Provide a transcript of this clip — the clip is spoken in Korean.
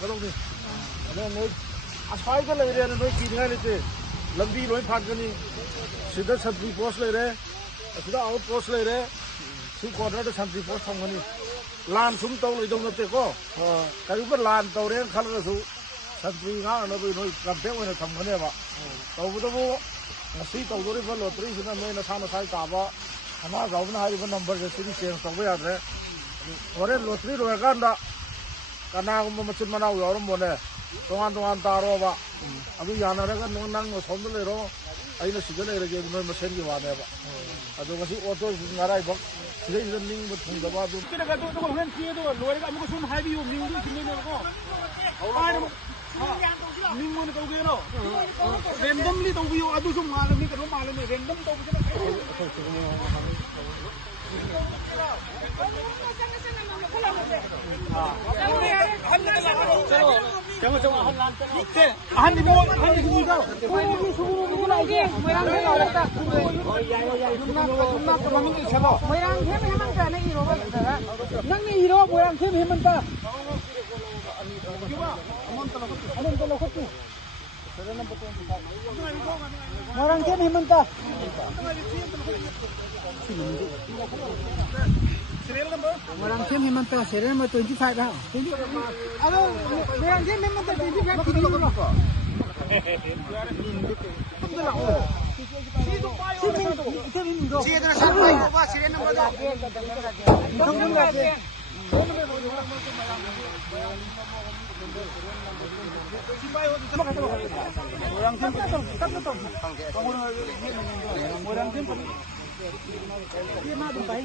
여러분이 너 아스팔트 레이레는 너 기능할 때 lambi loi phan gani sida santri post leire sida out post leire si corner de santri post thong gani lan sum tau loi dong te ko kai ba lan tau re khal ra su santri nga no bi noi kampe oi thong gani ba tau bu bu ngasi tau do ri ba lottery sina noi na sa sai ta ba ama gaw na hari ba number je si change tau ba ya re ore lottery ro ga nda kana ko ma chin mana yo ro mo ne 동안 따로 봐. 아주 야나래가 농낭 손들레로 아이는 시절에 이렇게 뭐 생기 와네 봐. 아주 것이 오토 나라에 봐. 지금 이런 링뭐 통도 봐도 그래가 또 그런 뒤에도 로에가 아무거 손 하비요 민도 김내는 거. 민모는 거기에로 랜덤리 도비요 아주 좀 말음이 그런 말음이 랜덤 도비잖아. 정어 한 이거 이게 모양 나왔다. 모양 캠 해만 가네 이러고 낭니 이러 모양 캠 해만 다. 모양 캠 해만 다. Orang Kim Hemanta serial number 25 dah. Aduh, orang Kim Hemanta 25 kini dulu. Serial number apa? Serial number tu. Itu enggak sih. Orang Kim orang Kim ये मार दूँ भाई